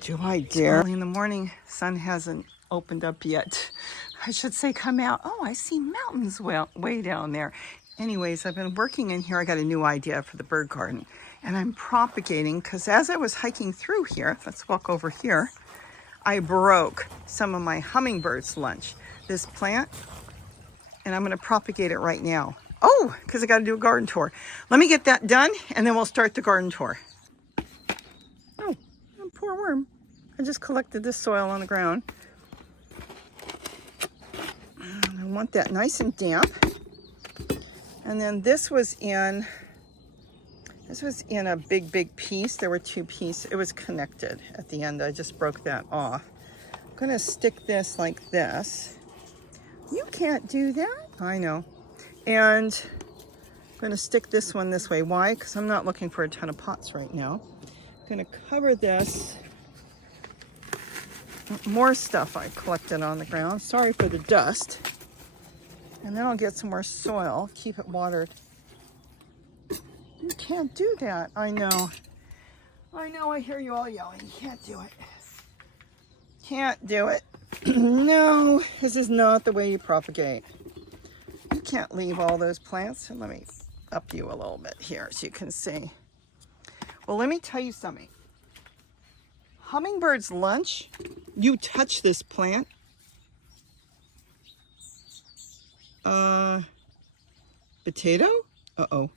Do I dare? Early in the morning, sun hasn't opened up yet. I should say come out. Oh, I see mountains way down there. Anyways, I've been working in here. I got a new idea for the bird garden. And I'm propagating because as I was hiking through here, let's walk over here, I broke some of my hummingbirds' lunch. This plant, and I'm going to propagate it right now. Oh, because I got to do a garden tour. Let me get that done, and then we'll start the garden tour. Oh, poor worm. I just collected this soil on the ground. And I want that nice and damp. And then this was in a big piece. There were two pieces. It was connected at the end. I just broke that off. I'm going to stick this like this. You can't do that. I know. And I'm going to stick this one this way. Why? Because I'm not looking for a ton of pots right now. I'm going to cover this. More stuff I collected on the ground. Sorry for the dust. And then I'll get some more soil. Keep it watered. You can't do that. I know. I hear you all yelling. You can't do it. Can't do it. No, this is not the way you propagate. You can't leave all those plants. And let me up you a little bit here so you can see. Well, let me tell you something. Hummingbird's lunch, you touch this plant. Potato? Uh-oh.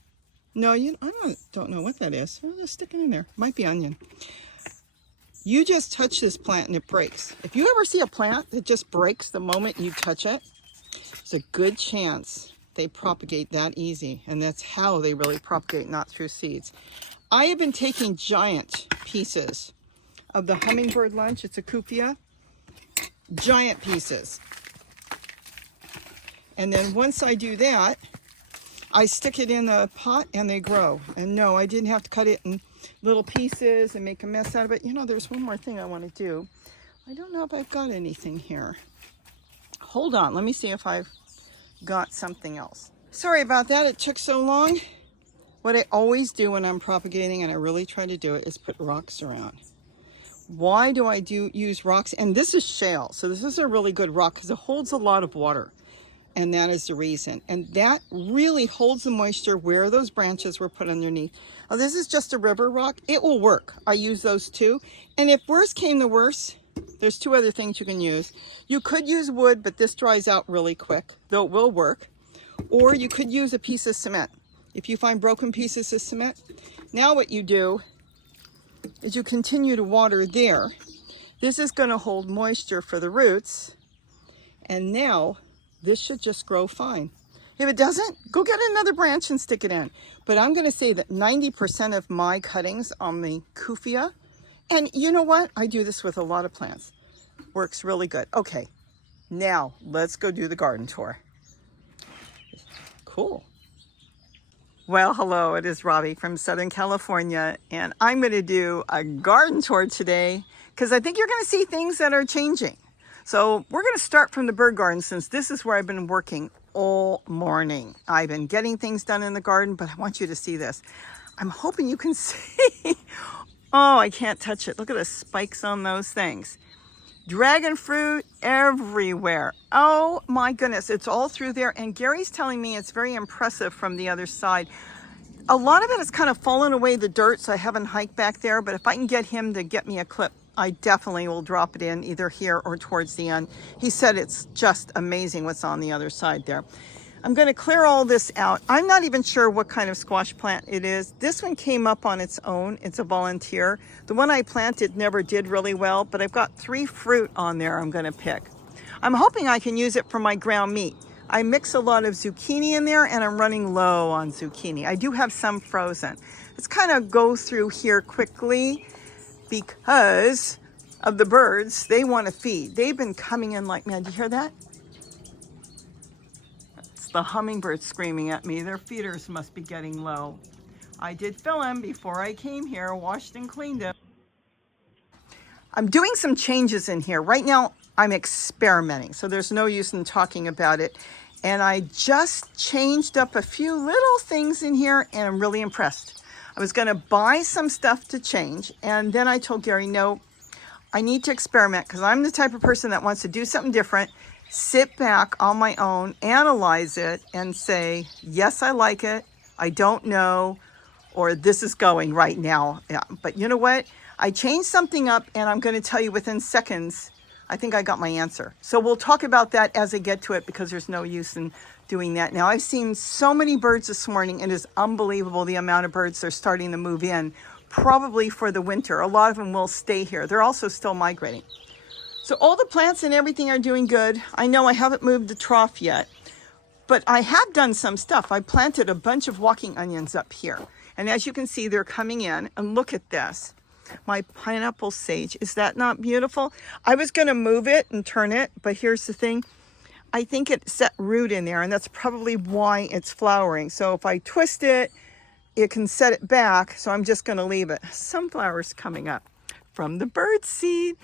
No, I don't know what that is. I'll just stick it in there. Might be onion. You just touch this plant and it breaks. If you ever see a plant that just breaks the moment you touch it, there's a good chance they propagate that easy. And that's how they really propagate, not through seeds. I have been taking giant pieces of the hummingbird lunch. It's a cupia. Giant pieces. And then once I do that, I stick it in a pot and they grow. And no, I didn't have to cut it in little pieces and make a mess out of it. You know, there's one more thing I want to do. I don't know if I've got anything here. Hold on, let me see if I've got something else. Sorry about that, it took so long. What I always do when I'm propagating, and I really try to do it, is put rocks around. Why do I use rocks? And this is shale, so this is a really good rock because it holds a lot of water. And that is the reason. And that really holds the moisture where those branches were put underneath. Now, this is just a river rock. It will work. I use those too. And if worse came to worse, there's two other things you can use. You could use wood, but this dries out really quick, though it will work. Or you could use a piece of cement. If you find broken pieces of cement, now what you do is you continue to water there. This is going to hold moisture for the roots. And now this should just grow fine. If it doesn't, go get another branch and stick it in. But I'm going to say that 90% of my cuttings on the kufia, and you know what? I do this with a lot of plants. Works really good. Okay, now let's go do the garden tour. Cool. Well, hello, it is Robbie from Southern California, and I'm going to do a garden tour today because I think you're going to see things that are changing. So we're going to start from the bird garden since this is where I've been working all morning. I've been getting things done in the garden, but I want you to see this. I'm hoping you can see. Oh, I can't touch it. Look at the spikes on those things. Dragonfruit everywhere. Oh my goodness, it's all through there. And Gary's telling me it's very impressive from the other side. A lot of it has kind of fallen away the dirt, so I haven't hiked back there, but if I can get him to get me a clip, I definitely will drop it in either here or towards the end. He said it's just amazing what's on the other side there. I'm going to clear all this out. I'm not even sure what kind of squash plant it is. This one came up on its own. It's a volunteer. The one I planted never did really well, but I've got 3 fruit on there I'm going to pick. I'm hoping I can use it for my ground meat. I mix a lot of zucchini in there and I'm running low on zucchini. I do have some frozen. Let's kind of go through here quickly because of the birds. They want to feed. They've been coming in like mad. Do you hear that? It's the hummingbirds screaming at me. Their feeders must be getting low. I did fill them before I came here, washed and cleaned them. I'm doing some changes in here. Right now, I'm experimenting, so there's no use in talking about it. And I just changed up a few little things in here, and I'm really impressed. I was going to buy some stuff to change, and then I told Gary, no, I need to experiment because I'm the type of person that wants to do something different, sit back on my own, analyze it, and say, yes, I like it, I don't know, or this is going right now. Yeah. But you know what? I changed something up, and I'm going to tell you within seconds, I think I got my answer. So we'll talk about that as I get to it because there's no use in doing that now. I've seen so many birds this morning. It is unbelievable the amount of birds they're starting to move in, probably for the winter. A lot of them will stay here. They're also still migrating. So all the plants and everything are doing good. I know I haven't moved the trough yet, but I have done some stuff. I planted a bunch of walking onions up here. And as you can see, they're coming in. And look at this. My pineapple sage. Is that not beautiful? I was going to move it and turn it, but here's the thing. I think it set root in there, and that's probably why it's flowering. So if I twist it, it can set it back. So I'm just going to leave it. Sunflowers coming up from the bird seed.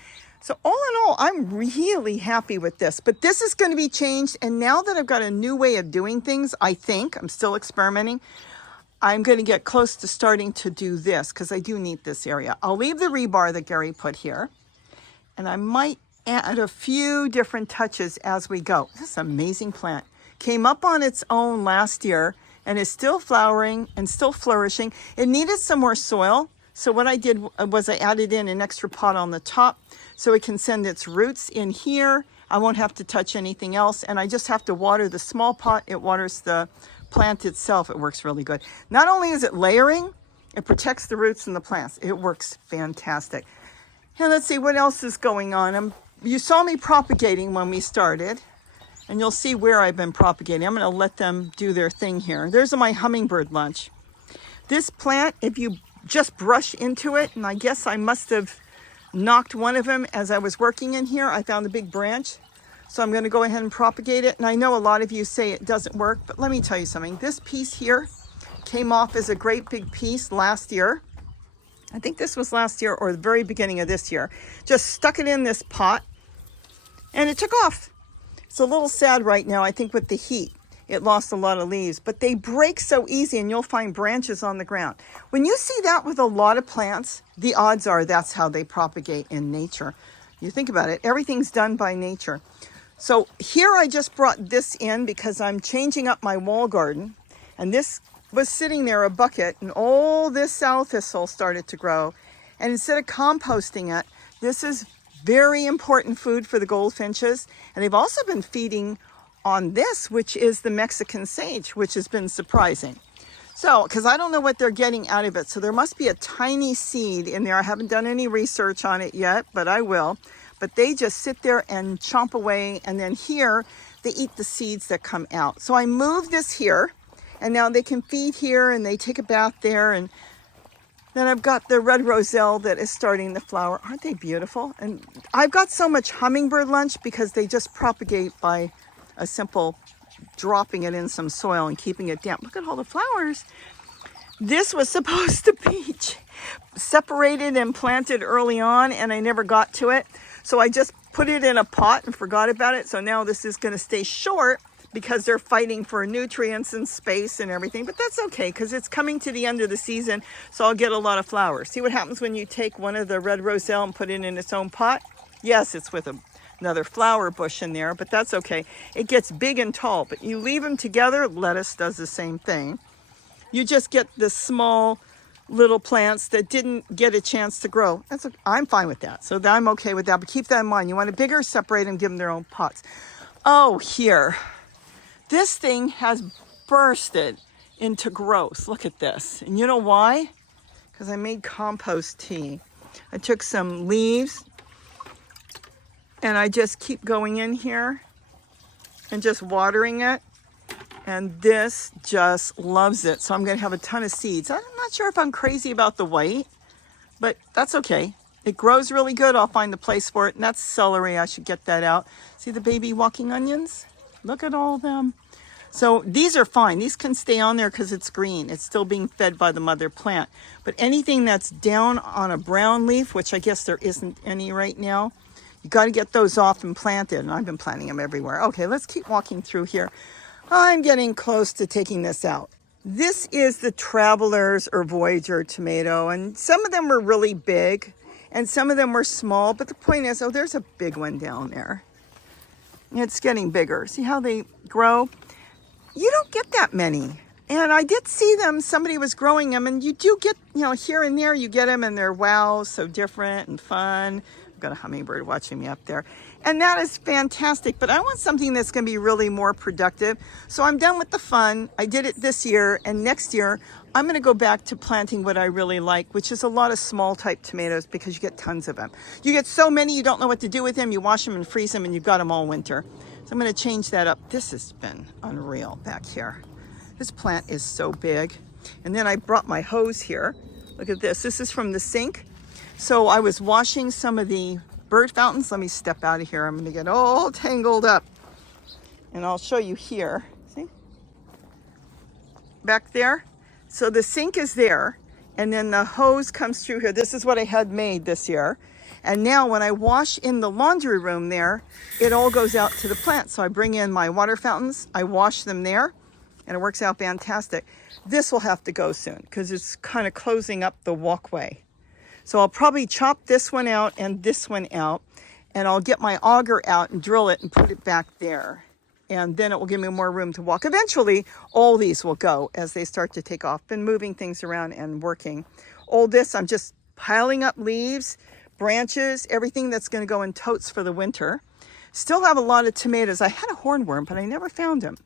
So all in all, I'm really happy with this. But this is going to be changed. And now that I've got a new way of doing things, I think, I'm still experimenting, I'm going to get close to starting to do this because I do need this area. I'll leave the rebar that Gary put here, and I might add a few different touches as we go. This is an amazing plant. Came up on its own last year and is still flowering and still flourishing. It needed some more soil. So what I did was I added in an extra pot on the top so it can send its roots in here. I won't have to touch anything else, and I just have to water the small pot. It waters the plant itself. It works really good. Not only is it layering, it protects the roots and the plants. It works fantastic. And let's see what else is going on. You saw me propagating when we started, and you'll see where I've been propagating. I'm going to let them do their thing here. There's my hummingbird lunch. This plant, if you just brush into it, and I guess I must have knocked one of them as I was working in here. I found a big branch. So I'm going to go ahead and propagate it. And I know a lot of you say it doesn't work, but let me tell you something. This piece here came off as a great big piece last year. I think this was last year or the very beginning of this year. Just stuck it in this pot and it took off. It's a little sad right now, I think, with the heat. It lost a lot of leaves, but they break so easy and you'll find branches on the ground. When you see that with a lot of plants, the odds are that's how they propagate in nature. You think about it, everything's done by nature. So here I just brought this in because I'm changing up my wall garden, and this was sitting there, a bucket, and all this sow thistle started to grow. And instead of composting it, this is very important food for the goldfinches. And they've also been feeding on this, which is the Mexican sage, which has been surprising. So, because I don't know what they're getting out of it. So there must be a tiny seed in there. I haven't done any research on it yet, but I will. But they just sit there and chomp away, and then here they eat the seeds that come out. So I moved this here, and now they can feed here and they take a bath there. And then I've got the red roselle that is starting to flower. Aren't they beautiful? And I've got so much hummingbird lunch because they just propagate by a simple dropping it in some soil and keeping it damp. Look at all the flowers. This was supposed to be separated and planted early on, and I never got to it. So I just put it in a pot and forgot about it. So now this is going to stay short because they're fighting for nutrients and space and everything. But that's okay because it's coming to the end of the season, so I'll get a lot of flowers. See what happens when you take one of the red roselle and put it in its own pot? Yes, it's with another flower bush in there, but that's okay. It gets big and tall, but you leave them together. Lettuce does the same thing. You just get the small little plants that didn't get a chance to grow. I'm fine with that. So I'm okay with that, but keep that in mind. You want it bigger, separate them, give them their own pots. Oh, here. This thing has bursted into growth. Look at this. And you know why? Because I made compost tea. I took some leaves and I just keep going in here and just watering it. And this just loves it. So I'm going to have a ton of seeds. I'm not sure if I'm crazy about the white, but that's okay. It grows really good. I'll find the place for it. And that's celery. I should get that out. See the baby walking onions? Look at all of them. So these are fine. These can stay on there because it's green. It's still being fed by the mother plant. But anything that's down on a brown leaf, which I guess there isn't any right now, you got to get those off and planted. And I've been planting them everywhere. Okay, let's keep walking through here. I'm getting close to taking this out. This is the Traveler's or Voyager tomato, and some of them are really big, And some of them were small, but the point is, oh, there's a big one down there. It's getting bigger. See how they grow? You don't get that many. And I did see them, somebody was growing them, and you do get, you know, here and there you get them, and they're, wow, so different and fun. I've got a hummingbird watching me up there. And that is fantastic, but I want something that's gonna be really more productive. So I'm done with the fun. I did it this year, and next year, I'm gonna go back to planting what I really like, which is a lot of small type tomatoes, because you get tons of them. You get so many, you don't know what to do with them. You wash them and freeze them, and you've got them all winter. So I'm gonna change that up. This has been unreal back here. This plant is so big. And then I brought my hose here. Look at this. This is from the sink. So I was washing some of the bird fountains. Let me step out of here. I'm gonna get all tangled up. And I'll show you here. See? Back there. So the sink is there. And then the hose comes through here. This is what I had made this year. And now when I wash in the laundry room there, it all goes out to the plant. So I bring in my water fountains. I wash them there. And it works out fantastic. This will have to go soon because it's kind of closing up the walkway. So I'll probably chop this one out and this one out, and I'll get my auger out and drill it and put it back there. And then it will give me more room to walk. Eventually, all these will go as they start to take off. Been moving things around and working. All this, I'm just piling up leaves, branches, everything that's gonna go in totes for the winter. Still have a lot of tomatoes. I had a hornworm, but I never found him.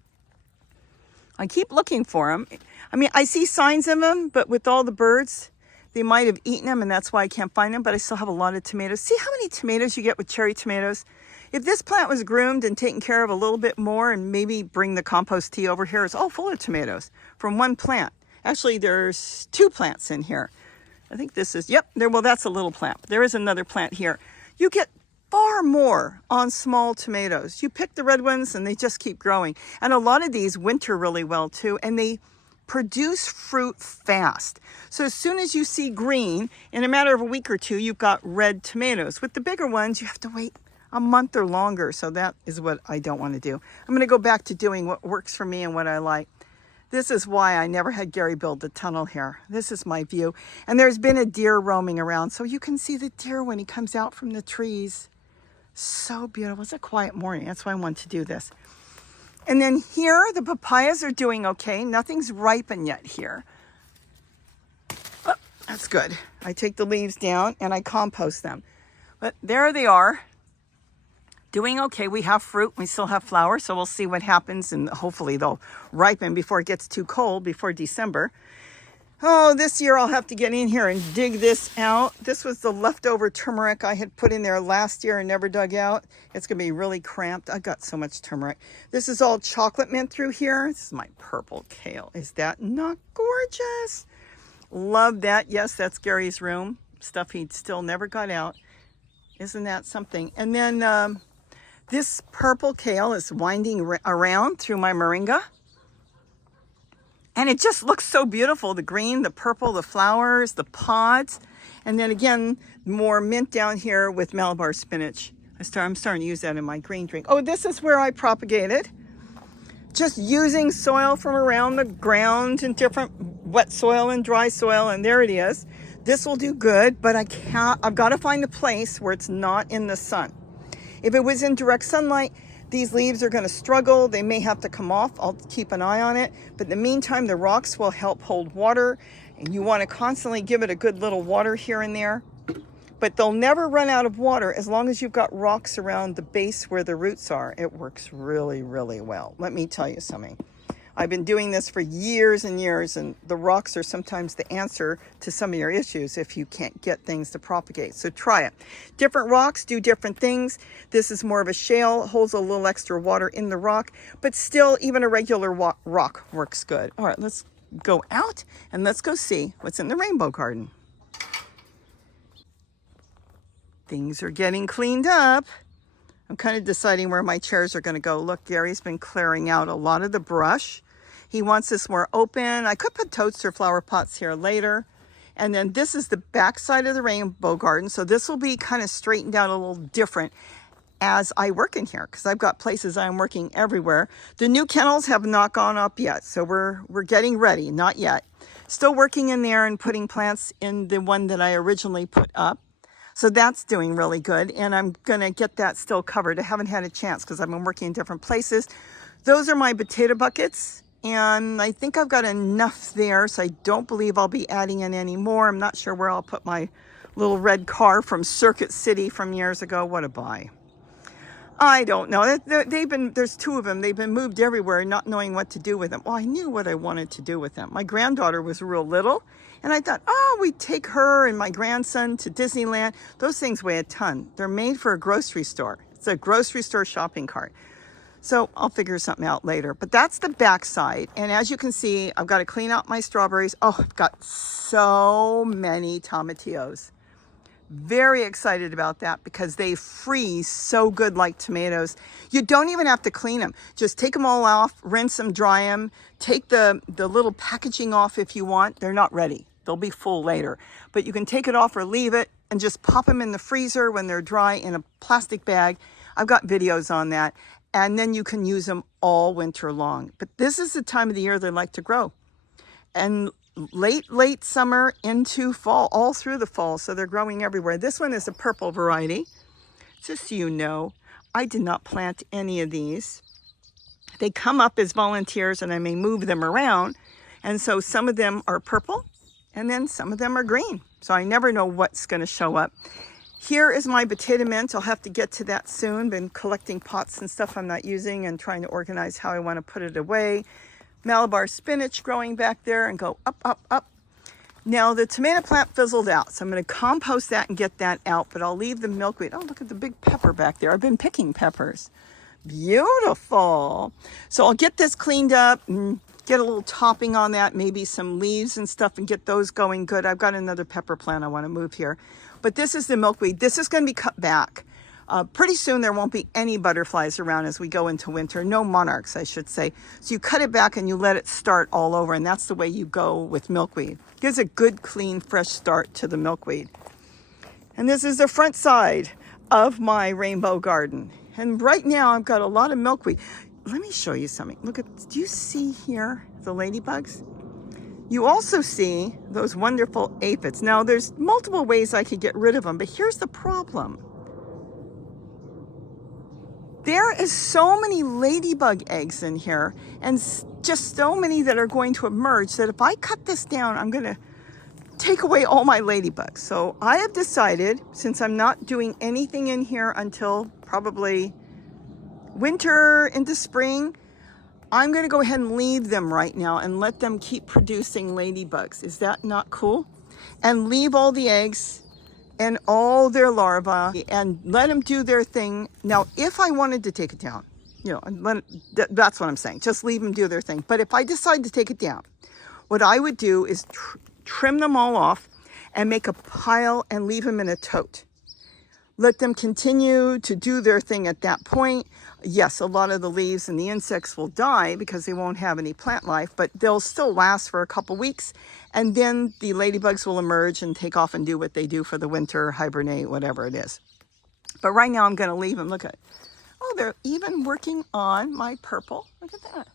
I keep looking for them. I mean, I see signs of them, but with all the birds, they might have eaten them, and that's why I can't find them, but I still have a lot of tomatoes. See how many tomatoes you get with cherry tomatoes? If this plant was groomed and taken care of a little bit more, and maybe bring the compost tea over here, it's all full of tomatoes from one plant. Actually, there's 2 plants in here. I think this is, yep, well, that's a little plant. There is another plant here. You get far more on small tomatoes. You pick the red ones and they just keep growing. And a lot of these winter really well too, and they produce fruit fast. So as soon as you see green, in a matter of a week or 2, you've got red tomatoes. With the bigger ones, you have to wait a month or longer. So that is what I don't want to do. I'm going to go back to doing what works for me and what I like. This is why I never had Gary build the tunnel here. This is my view. And there's been a deer roaming around, so you can see the deer when he comes out from the trees. So beautiful. It's a quiet morning. That's why I want to do this. And then here, the papayas are doing okay. Nothing's ripened yet here. Oh, that's good. I take the leaves down and I compost them. But there they are. Doing okay. We have fruit. We still have flowers. So we'll see what happens. And hopefully they'll ripen before it gets too cold, before December. Oh, this year I'll have to get in here and dig this out. This was the leftover turmeric I had put in there last year and never dug out. It's going to be really cramped. I got so much turmeric. This is all chocolate mint through here. This is my purple kale. Is that not gorgeous? Love that. Yes, that's Gary's room. Stuff he still never got out. Isn't that something? And then this purple kale is winding around through my moringa. And it just looks so beautiful. The green, the purple, the flowers, the pods. And then again, more mint down here with Malabar spinach. I'm starting to use that in my green drink. Oh, this is where I propagated. Just using soil from around the ground and different wet soil and dry soil. And there it is. This will do good, but I've got to find a place where it's not in the sun. If it was in direct sunlight, these leaves are going to struggle. They may have to come off. I'll keep an eye on it. But in the meantime, the rocks will help hold water. And you want to constantly give it a good little water here and there. But they'll never run out of water as long as you've got rocks around the base where the roots are. It works really, really well. Let me tell you something. I've been doing this for years and years, and the rocks are sometimes the answer to some of your issues if you can't get things to propagate. So try it. Different rocks do different things. This is more of a shale, holds a little extra water in the rock, but still even a regular rock works good. All right, let's go out and let's go see what's in the rainbow garden. Things are getting cleaned up. I'm kind of deciding where my chairs are going to go. Look, Gary's been clearing out a lot of the brush. He wants this more open. I could put totes or flower pots here later. And then this is the back side of the rainbow garden. So this will be kind of straightened out a little different as I work in here, because I've got places I'm working everywhere. The new kennels have not gone up yet. So we're getting ready. Not yet. Still working in there and putting plants in the one that I originally put up. So that's doing really good. And I'm going to get that still covered. I haven't had a chance because I've been working in different places. Those are my potato buckets. And I think I've got enough there. So I don't believe I'll be adding in any more. I'm not sure where I'll put my little red car from Circuit City from years ago. What a buy. I don't know. There's two of them. They've been moved everywhere, not knowing what to do with them. Well, I knew what I wanted to do with them. My granddaughter was real little, and I thought, oh, we'd take her and my grandson to Disneyland. Those things weigh a ton. They're made for a grocery store. It's a grocery store shopping cart. So I'll figure something out later. But that's the back side. And as you can see, I've got to clean out my strawberries. Oh, I've got so many tomatillos. Very excited about that because they freeze so good like tomatoes. You don't even have to clean them. Just take them all off, rinse them, dry them. Take the little packaging off if you want. They're not ready. They'll be full later. But you can take it off or leave it and just pop them in the freezer when they're dry in a plastic bag. I've got videos on that. And then you can use them all winter long. But this is the time of the year they like to grow. And late summer into fall, all through the fall. So they're growing everywhere. This one is a purple variety. Just so you know, I did not plant any of these. They come up as volunteers and I may move them around. And so some of them are purple and then some of them are green. So I never know what's going to show up. Here is my potato mint. I'll have to get to that soon. Been collecting pots and stuff I'm not using and trying to organize how I want to put it away. Malabar spinach growing back there and go up, up, up. Now the tomato plant fizzled out, so I'm going to compost that and get that out, but I'll leave the milkweed. Oh, look at the big pepper back there. I've been picking peppers. Beautiful. So I'll get this cleaned up and get a little topping on that, maybe some leaves and stuff, and get those going good. I've got another pepper plant I want to move here. But this is the milkweed. This is going to be cut back. Pretty soon there won't be any butterflies around as we go into winter. No monarchs, I should say. So you cut it back and you let it start all over, and that's the way you go with milkweed. Gives a good, clean, fresh start to the milkweed. And this is the front side of my rainbow garden. And right now I've got a lot of milkweed. Let me show you something. Look at, do you see here the ladybugs? You also see those wonderful aphids. Now there's multiple ways I could get rid of them, but here's the problem. There is so many ladybug eggs in here and just so many that are going to emerge that if I cut this down, I'm going to take away all my ladybugs. So I have decided, since I'm not doing anything in here until probably winter into spring, I'm going to go ahead and leave them right now and let them keep producing ladybugs. Is that not cool? And leave all the eggs and all their larvae and let them do their thing. Now, if I wanted to take it down, you know, that's what I'm saying. Just leave them do their thing. But if I decide to take it down, what I would do is trim them all off and make a pile and leave them in a tote. Let them continue to do their thing at that point. Yes, a lot of the leaves and the insects will die because they won't have any plant life, but they'll still last for a couple weeks. And then the ladybugs will emerge and take off and do what they do for the winter, hibernate, whatever it is. But right now I'm going to leave them. Look at, oh, they're even working on my purple. Look at that.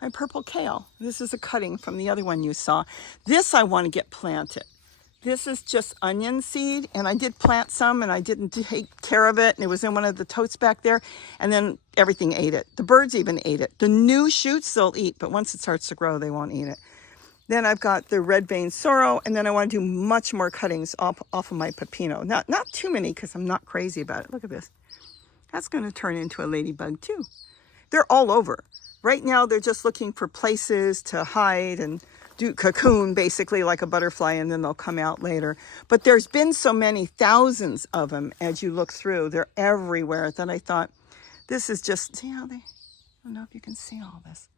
My purple kale. This is a cutting from the other one you saw. This I want to get planted. This is just onion seed, and I did plant some, and I didn't take care of it, and it was in one of the totes back there, and then everything ate it. The birds even ate it. The new shoots they'll eat, but once it starts to grow, they won't eat it. Then I've got the red vein sorrel, and then I want to do much more cuttings off of my pepino. Not too many, because I'm not crazy about it. Look at this. That's going to turn into a ladybug, too. They're all over. Right now, they're just looking for places to hide and do cocoon, basically like a butterfly, and then they'll come out later. But there's been so many thousands of them as you look through. They're everywhere that I thought, this is just, see how they, I don't know if you can see all this.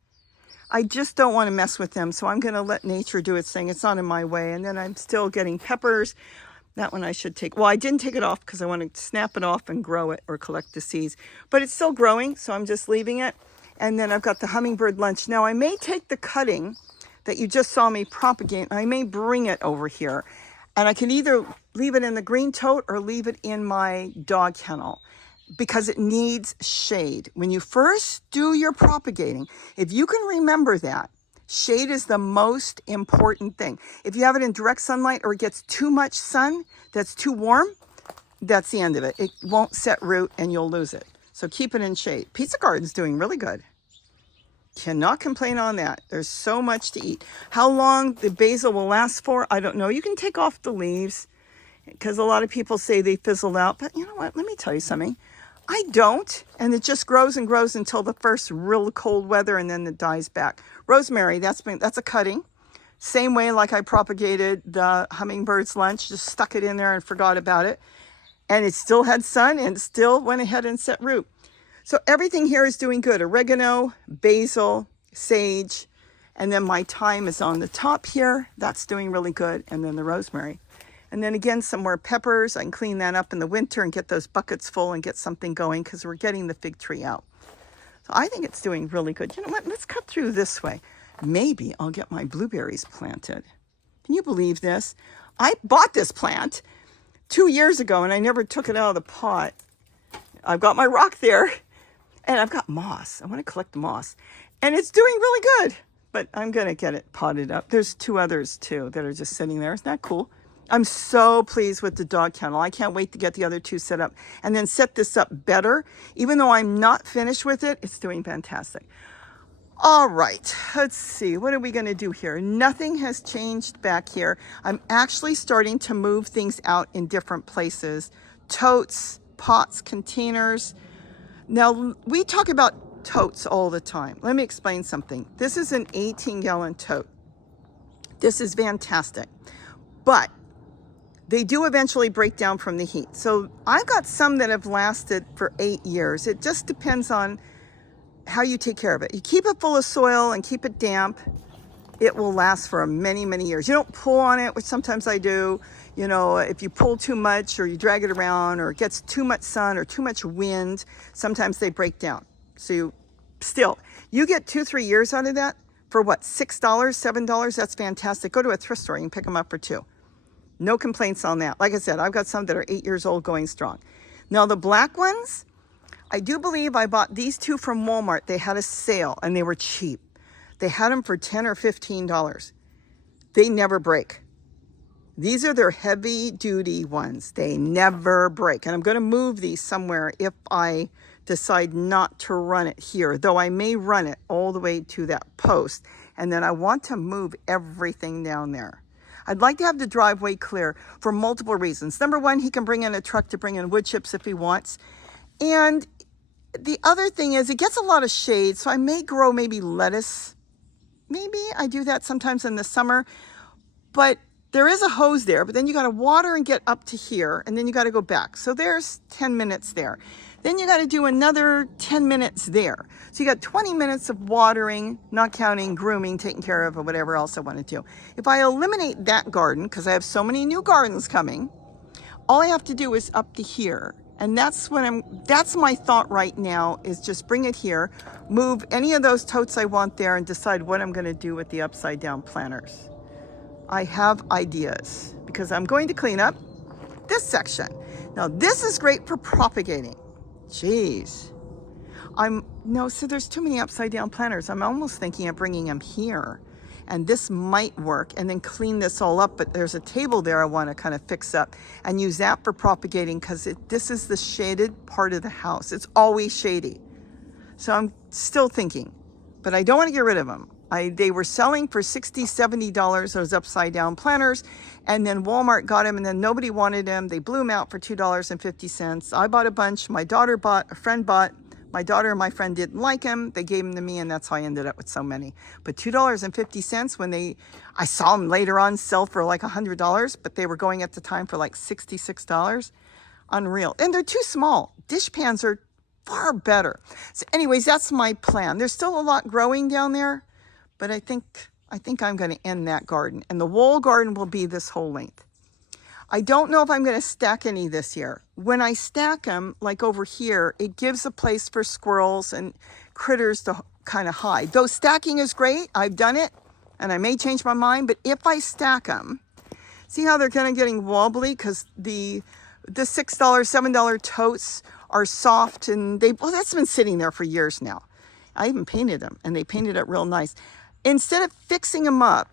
I just don't want to mess with them, so I'm going to let nature do its thing. It's not in my way. And then I'm still getting peppers. That one I should take. Well, I didn't take it off because I want to snap it off and grow it or collect the seeds. But it's still growing, so I'm just leaving it. And then I've got the hummingbird lunch. Now, I may take the cutting that you just saw me propagate, I may bring it over here. And I can either leave it in the green tote or leave it in my dog kennel because it needs shade. When you first do your propagating, if you can remember that, shade is the most important thing. If you have it in direct sunlight or it gets too much sun, that's too warm, that's the end of it. It won't set root and you'll lose it. So keep it in shade. Pizza garden's doing really good. Cannot complain on that. There's so much to eat. How long the basil will last for, I don't know. You can take off the leaves because a lot of people say they fizzled out. But you know what? Let me tell you something. I don't. And it just grows and grows until the first real cold weather and then it dies back. Rosemary, that's a cutting. Same way like I propagated the hummingbird's lunch. Just stuck it in there and forgot about it. And it still had sun and still went ahead and set root. So everything here is doing good. Oregano, basil, sage, and then my thyme is on the top here. That's doing really good. And then the rosemary. And then again, some more peppers. I can clean that up in the winter and get those buckets full and get something going because we're getting the fig tree out. So I think it's doing really good. You know what? Let's cut through this way. Maybe I'll get my blueberries planted. Can you believe this? I bought this plant 2 years ago and I never took it out of the pot. I've got my rock there. And I've got moss. I want to collect the moss. And it's doing really good. But I'm going to get it potted up. There's 2 others, too, that are just sitting there. Isn't that cool? I'm so pleased with the dog kennel. I can't wait to get the other 2 set up. And then set this up better. Even though I'm not finished with it, it's doing fantastic. All right. Let's see. What are we going to do here? Nothing has changed back here. I'm actually starting to move things out in different places. Totes, pots, containers. Now, we talk about totes all the time. Let me explain something. This is an 18-gallon tote. This is fantastic. But they do eventually break down from the heat. So I've got some that have lasted for 8 years. It just depends on how you take care of it. You keep it full of soil and keep it damp, it will last for many, many years. You don't pull on it, which sometimes I do. You know, if you pull too much or you drag it around or it gets too much sun or too much wind, sometimes they break down. So you get 2-3 years out of that for what, $6, $7? That's fantastic. Go to a thrift store, you can pick them up for $2. No complaints on that. Like I said, I've got some that are 8 years old going strong. Now the black ones, I do believe I bought these 2 from Walmart. They had a sale and they were cheap. They had them for $10 or $15. They never break. These are their heavy duty ones. They never break. And I'm going to move these somewhere if I decide not to run it here, though I may run it all the way to that post. And then I want to move everything down there. I'd like to have the driveway clear for multiple reasons. Number one, he can bring in a truck to bring in wood chips if he wants. And the other thing is it gets a lot of shade. So I may grow maybe lettuce. Maybe I do that sometimes in the summer, but there is a hose there, but then you got to water and get up to here, and then you got to go back. So there's 10 minutes there. Then you got to do another 10 minutes there. So you got 20 minutes of watering, not counting grooming, taking care of, or whatever else I want to do. If I eliminate that garden, because I have so many new gardens coming, all I have to do is up to here. And that's my thought right now, is just bring it here, move any of those totes I want there, and decide what I'm going to do with the upside down planters. I have ideas because I'm going to clean up this section. Now this is great for propagating. Jeez. So there's too many upside down planters. I'm almost thinking of bringing them here, and this might work, and then clean this all up. But there's a table there I want to kind of fix up and use that for propagating, because this is the shaded part of the house. It's always shady. So I'm still thinking, but I don't want to get rid of them. They were selling for $60, $70, those upside down planters, and then Walmart got them, and then nobody wanted them. They blew them out for $2.50. I bought a bunch. My daughter bought, a friend bought. My daughter and my friend didn't like them. They gave them to me, and that's how I ended up with so many. But $2.50 when I saw them later on sell for like $100, but they were going at the time for like $66. Unreal. And they're too small. Dish pans are far better. So anyways, that's my plan. There's still a lot growing down there, but I think I'm going to end that garden, and the wall garden will be this whole length. I don't know if I'm going to stack any this year. When I stack them, like over here, it gives a place for squirrels and critters to kind of hide. Though stacking is great, I've done it, and I may change my mind, but if I stack them, see how they're kind of getting wobbly because the $6, $7 totes are soft, and that's been sitting there for years now. I even painted them, and they painted it real nice. Instead of fixing them up,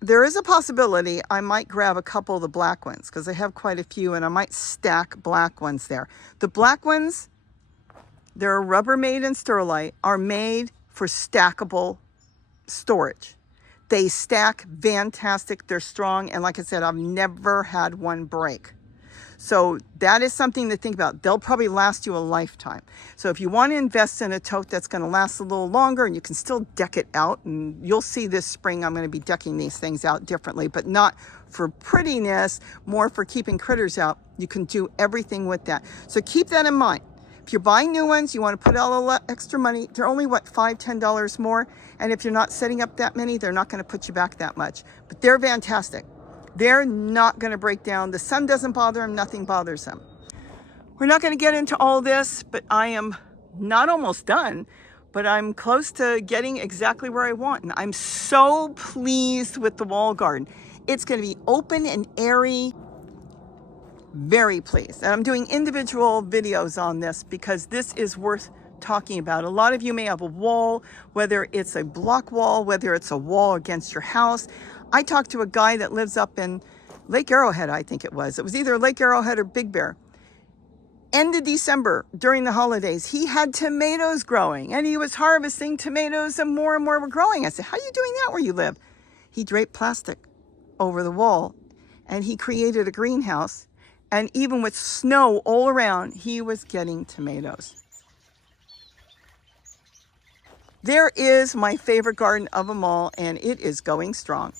there is a possibility I might grab a couple of the black ones because I have quite a few, and I might stack black ones there. The black ones, they're Rubbermaid and Sterlite, are made for stackable storage. They stack fantastic. They're strong. And like I said, I've never had one break. So that is something to think about. They'll probably last you a lifetime. So if you want to invest in a tote that's going to last a little longer and you can still deck it out, and you'll see this spring I'm going to be decking these things out differently, but not for prettiness, more for keeping critters out. You can do everything with that. So keep that in mind. If you're buying new ones, you want to put out a lot extra money. They're only, what, $5, $10 more? And if you're not setting up that many, they're not going to put you back that much. But they're fantastic. They're not going to break down. The sun doesn't bother them. Nothing bothers them. We're not going to get into all this, but I am not almost done, but I'm close to getting exactly where I want. And I'm so pleased with the wall garden. It's going to be open and airy. Very pleased. And I'm doing individual videos on this because this is worth talking about. A lot of you may have a wall, whether it's a block wall, whether it's a wall against your house. I talked to a guy that lives up in Lake Arrowhead, I think it was. It was either Lake Arrowhead or Big Bear. End of December, during the holidays, he had tomatoes growing, and he was harvesting tomatoes, and more were growing. I said, how are you doing that where you live? He draped plastic over the wall, and he created a greenhouse. And even with snow all around, he was getting tomatoes. There is my favorite garden of them all, and it is going strong.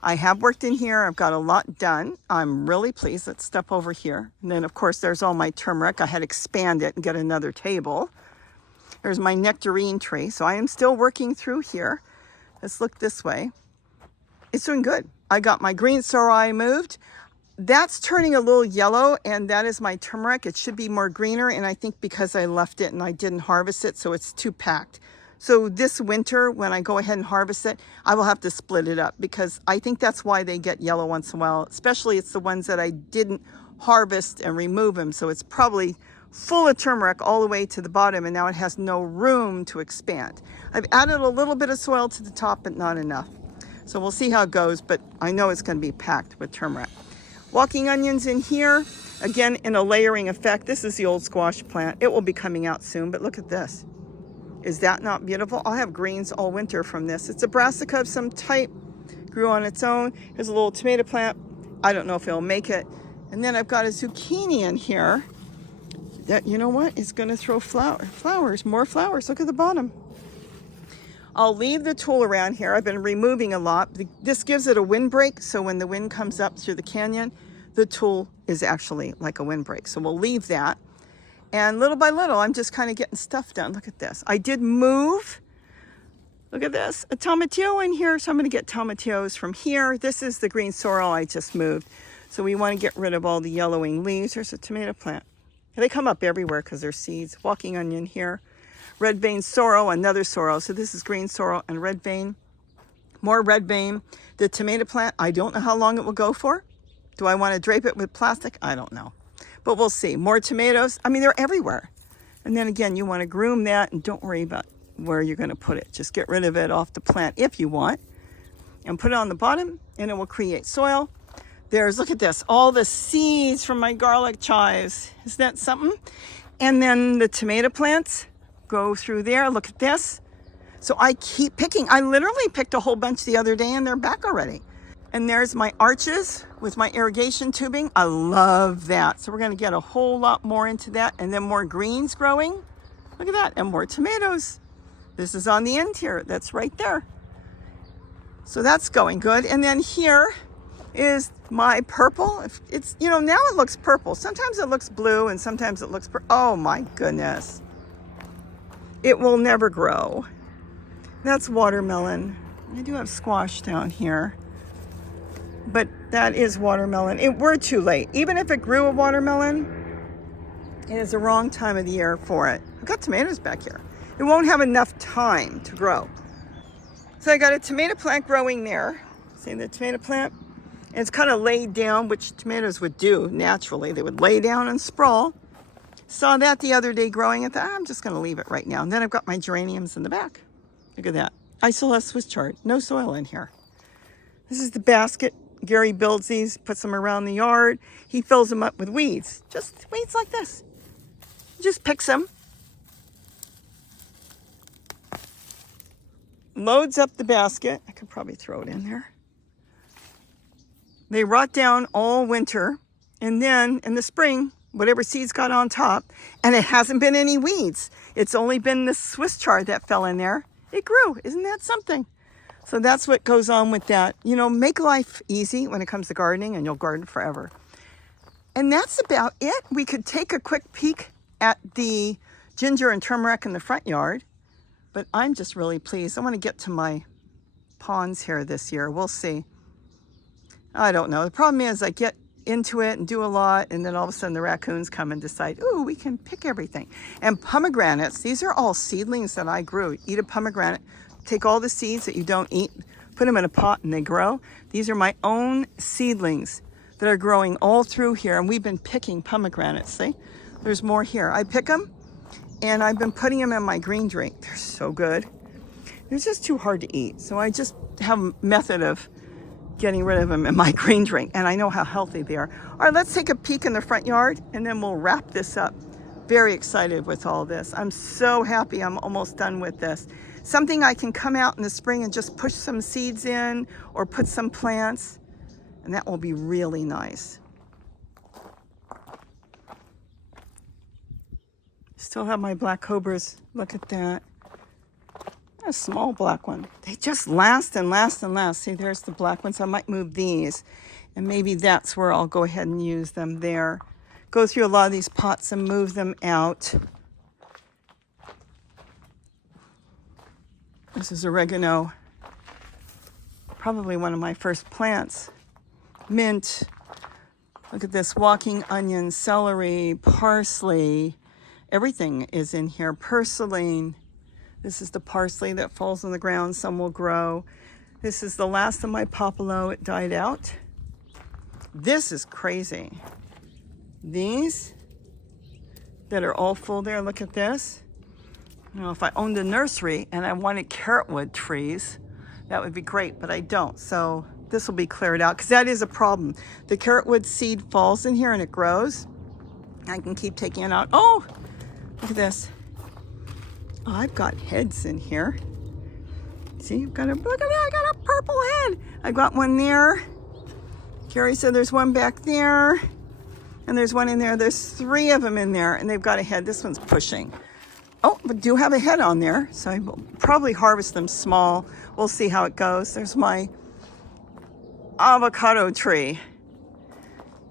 I have worked in here. I've got a lot done. I'm really pleased. Let's step over here. And then, of course, there's all my turmeric. I had to expand it and get another table. There's my nectarine tree. So I am still working through here. Let's look this way. It's doing good. I got my green sorrel moved. That's turning a little yellow, and that is my turmeric. It should be more greener, and I think because I left it and I didn't harvest it, so it's too packed. So this winter, when I go ahead and harvest it, I will have to split it up because I think that's why they get yellow once in a while. Especially it's the ones that I didn't harvest and remove them. So it's probably full of turmeric all the way to the bottom, and now it has no room to expand. I've added a little bit of soil to the top, but not enough. So we'll see how it goes, but I know it's going to be packed with turmeric. Walking onions in here, again in a layering effect. This is the old squash plant. It will be coming out soon, but look at this. Is that not beautiful? I'll have greens all winter from this. It's a brassica of some type, grew on its own. Here's a little tomato plant. I don't know if it'll make it. And then I've got a zucchini in here that, you know what, is going to throw flowers, more flowers. Look at the bottom. I'll leave the tool around here. I've been removing a lot. This gives it a windbreak, so when the wind comes up through the canyon, the tool is actually like a windbreak. So we'll leave that. And little by little, I'm just kind of getting stuff done. Look at this. I did move, look at this, a tomatillo in here. So I'm going to get tomatillos from here. This is the green sorrel I just moved. So we want to get rid of all the yellowing leaves. There's a tomato plant. And they come up everywhere because they're seeds. Walking onion here. Red vein sorrel, another sorrel. So this is green sorrel and red vein. More red vein. The tomato plant, I don't know how long it will go for. Do I want to drape it with plastic? I don't know. But we'll see. More tomatoes. I mean, they're everywhere. And then again, you want to groom that and don't worry about where you're going to put it. Just get rid of it off the plant if you want. And put it on the bottom and it will create soil. There's, look at this, all the seeds from my garlic chives. Isn't that something? And then the tomato plants go through there. Look at this. So I keep picking. I literally picked a whole bunch the other day and they're back already. And there's my arches with my irrigation tubing. I love that. So we're going to get a whole lot more into that. And then more greens growing. Look at that. And more tomatoes. This is on the end here. That's right there. So that's going good. And then here is my purple. It's, you know, now it looks purple. Sometimes it looks blue and sometimes it looks purple. Oh my goodness. It will never grow. That's watermelon. I do have squash down here. But that is watermelon. We're too late. Even if it grew a watermelon, it is the wrong time of the year for it. I've got tomatoes back here. It won't have enough time to grow. So I got a tomato plant growing there. See the tomato plant? And it's kind of laid down, which tomatoes would do naturally. They would lay down and sprawl. Saw that the other day growing. I thought, I'm just going to leave it right now. And then I've got my geraniums in the back. Look at that. I still have Swiss chard. No soil in here. This is the basket. Gary builds these, puts them around the yard. He fills them up with weeds, just weeds like this. Just picks them, loads up the basket. I could probably throw it in there. They rot down all winter, and then in the spring, whatever seeds got on top, and it hasn't been any weeds. It's only been the Swiss chard that fell in there. It grew. Isn't that something? So that's what goes on with that. You know, make life easy when it comes to gardening, and you'll garden forever. And that's about it. We could take a quick peek at the ginger and turmeric in the front yard, but I'm just really pleased. I want to get to my ponds here this year. We'll see. I don't know. The problem is I get into it and do a lot, and then all of a sudden the raccoons come and decide, ooh, we can pick everything. And pomegranates, these are all seedlings that I grew. Eat a pomegranate, take all the seeds that you don't eat, put them in a pot and they grow. These are my own seedlings that are growing all through here, and we've been picking pomegranates. See, there's more here. I pick them, and I've been putting them in my green drink. They're so good. They're just too hard to eat, so I just have a method of getting rid of them in my green drink, and I know how healthy they are. All right, let's take a peek in the front yard, and then we'll wrap this up. Very excited with all this. I'm so happy I'm almost done with this. Something I can come out in the spring and just push some seeds in or put some plants, and that will be really nice. Still have my black cobras. Look at that. A small black one. They just last and last and last. See, there's the black ones. I might move these, and maybe that's where I'll go ahead and use them there. Go through a lot of these pots and move them out. This is oregano. Probably one of my first plants. Mint. Look at this. Walking onion, celery, parsley. Everything is in here. Purslane. This is the parsley that falls on the ground. Some will grow. This is the last of my popolo. It died out. This is crazy. These that are all full there, look at this. You know, if I owned a nursery and I wanted carrotwood trees, that would be great, but I don't. So this will be cleared out because that is a problem. The carrotwood seed falls in here and it grows. I can keep taking it out. Oh, look at this. Oh, I've got heads in here. See, look at that, I got a purple head. I got one there. Carrie said there's one back there. And there's one in there. There's 3 of them in there, and they've got a head. This one's pushing. Oh, but do have a head on there. So I will probably harvest them small. We'll see how it goes. There's my avocado tree.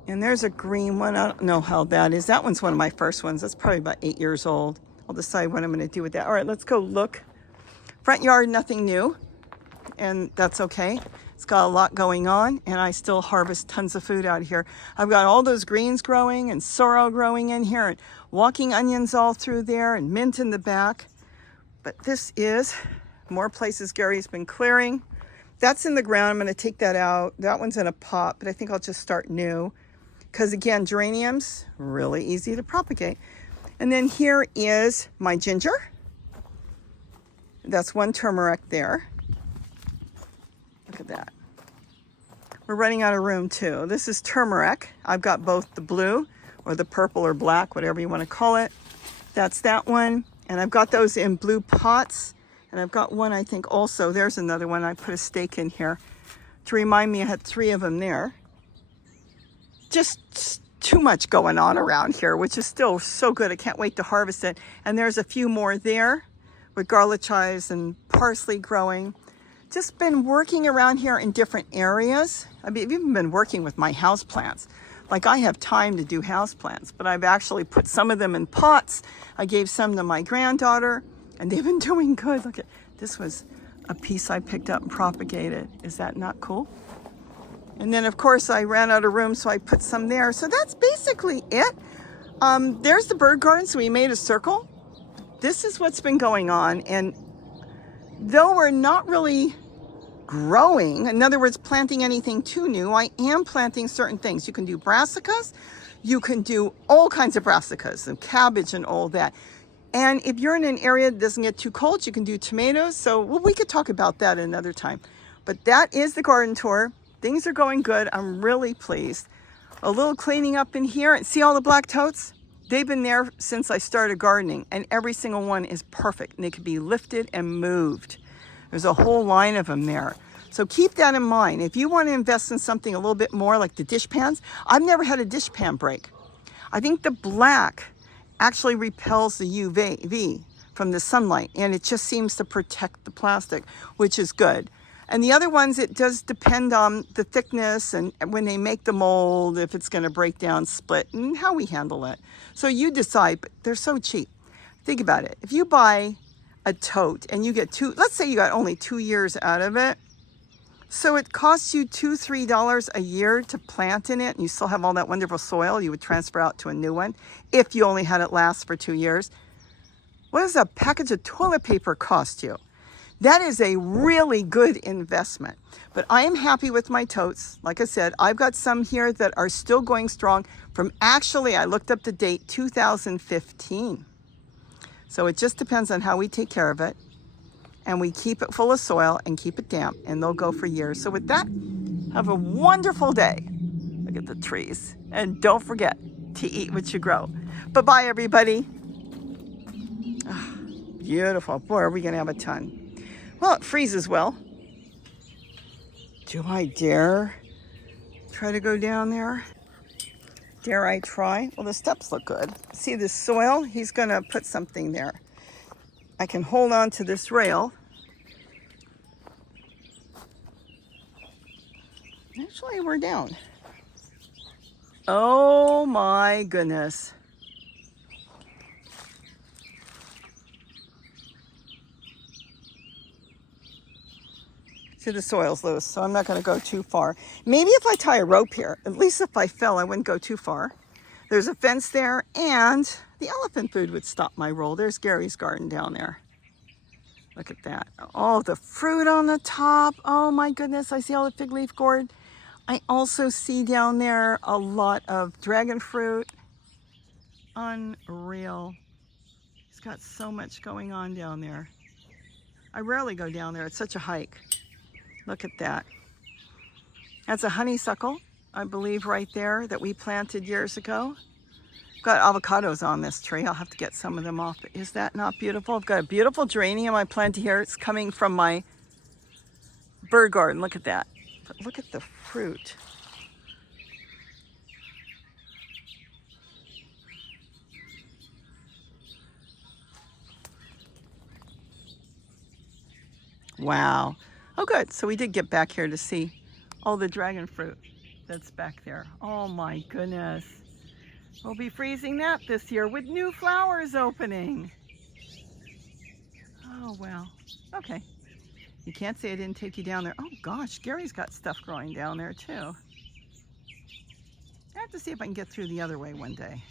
And there's a green one. I don't know how that is. That one's one of my first ones. That's probably about 8 years old. I'll decide what I'm going to do with that. All right, let's go look. Front yard, nothing new, and that's okay. It's got a lot going on, and I still harvest tons of food out here. I've got all those greens growing and sorrel growing in here, and walking onions all through there, and mint in the back. But this is more places Gary's been clearing. That's in the ground. I'm going to take that out. That one's in a pot, but I think I'll just start new. Because again, geraniums, really easy to propagate. And then here is my ginger. That's one turmeric there. Look at that. We're running out of room too. This is turmeric. I've got both the blue or the purple or black, whatever you want to call it. That's that one. And I've got those in blue pots. And I've got one, I think also, there's another one. I put a stake in here to remind me I had 3 of them there. Just too much going on around here, which is still so good. I can't wait to harvest it. And there's a few more there with garlic chives and parsley growing. Just been working around here in different areas. I've even been working with my houseplants. Like I have time to do houseplants, but I've actually put some of them in pots. I gave some to my granddaughter and they've been doing good. Look at this, was a piece I picked up and propagated. Is that not cool? And then, of course, I ran out of room, so I put some there. So that's basically it. There's the bird garden, so we made a circle. This is what's been going on. And though we're not really growing, in other words, planting anything too new, I am planting certain things. You can do brassicas. You can do all kinds of brassicas and cabbage and all that. And if you're in an area that doesn't get too cold, you can do tomatoes. So we could talk about that another time. But that is the garden tour. Things are going good. I'm really pleased. A little cleaning up in here. And see all the black totes? They've been there since I started gardening, and every single one is perfect. And they can be lifted and moved. There's a whole line of them there. So keep that in mind. If you want to invest in something a little bit more like the dish pans, I've never had a dish pan break. I think the black actually repels the UV from the sunlight, and it just seems to protect the plastic, which is good. And the other ones, it does depend on the thickness and when they make the mold, if it's going to break down, split, and how we handle it. So you decide, but they're so cheap. Think about it. If you buy a tote and you get let's say you got only 2 years out of it, so it costs you $2-3 a year to plant in it, and you still have all that wonderful soil you would transfer out to a new one if you only had it last for 2 years. What does a package of toilet paper cost you? That is a really good investment. But I am happy with my totes. Like I said, I've got some here that are still going strong from, actually, I looked up the date, 2015. So it just depends on how we take care of it. And we keep it full of soil and keep it damp, and they'll go for years. So with that, have a wonderful day. Look at the trees. And don't forget to eat what you grow. Bye-bye, everybody. Oh, beautiful. Boy, are we going to have a ton. Well, it freezes well. Do I dare try to go down there? Dare I try? Well, the steps look good. See this soil? He's going to put something there. I can hold on to this rail. Actually, we're down. Oh my goodness. See, the soil's loose, so I'm not going to go too far. Maybe if I tie a rope here, at least if I fell, I wouldn't go too far. There's a fence there, and the elephant food would stop my roll. There's Gary's garden down there. Look at that. Oh, the fruit on the top. Oh my goodness, I see all the fig leaf gourd. I also see down there a lot of dragon fruit. Unreal. He's got so much going on down there. I rarely go down there. It's such a hike. Look at that. That's a honeysuckle, I believe, right there that we planted years ago. I've got avocados on this tree. I'll have to get some of them off. But is that not beautiful? I've got a beautiful geranium I planted here. It's coming from my bird garden. Look at that. But look at the fruit. Wow. Oh, good. So we did get back here to see all the dragon fruit that's back there. Oh my goodness. We'll be freezing that this year with new flowers opening. Oh, well. Okay. You can't say I didn't take you down there. Oh gosh, Gary's got stuff growing down there too. I have to see if I can get through the other way one day.